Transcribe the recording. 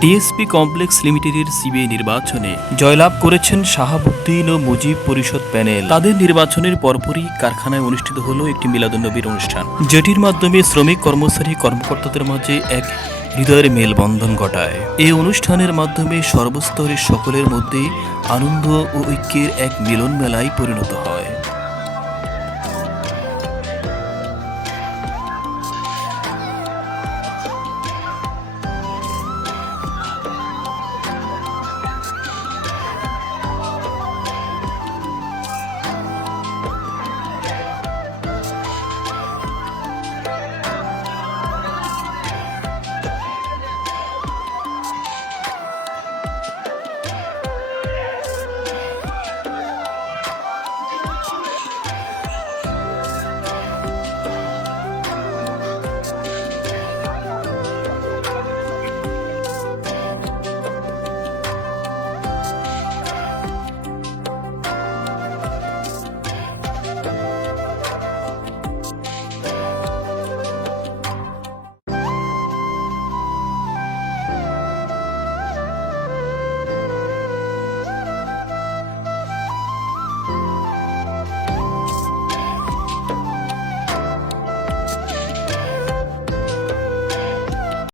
TSP complex লিমিটেডের CBI নির্বাচনে জয়লাভ করেছেন শাহাবুদ্দিন ও মুজিব পরিষদ প্যানেল। তাদের নির্বাচনের পরপরই কারখানায় অনুষ্ঠিত হলো একটি মিলাদুন্নবীর অনুষ্ঠান। যেটির মাধ্যমে শ্রমিক, কর্মচারী, কর্মকর্তাদের মাঝে এক হৃদয়ের মেলবন্ধন ঘটায়। এই অনুষ্ঠানের মাধ্যমে সর্বস্তরের সকলের মধ্যে আনন্দ ও ঐক্যের এক মিলন মেলায় পরিণত হয়।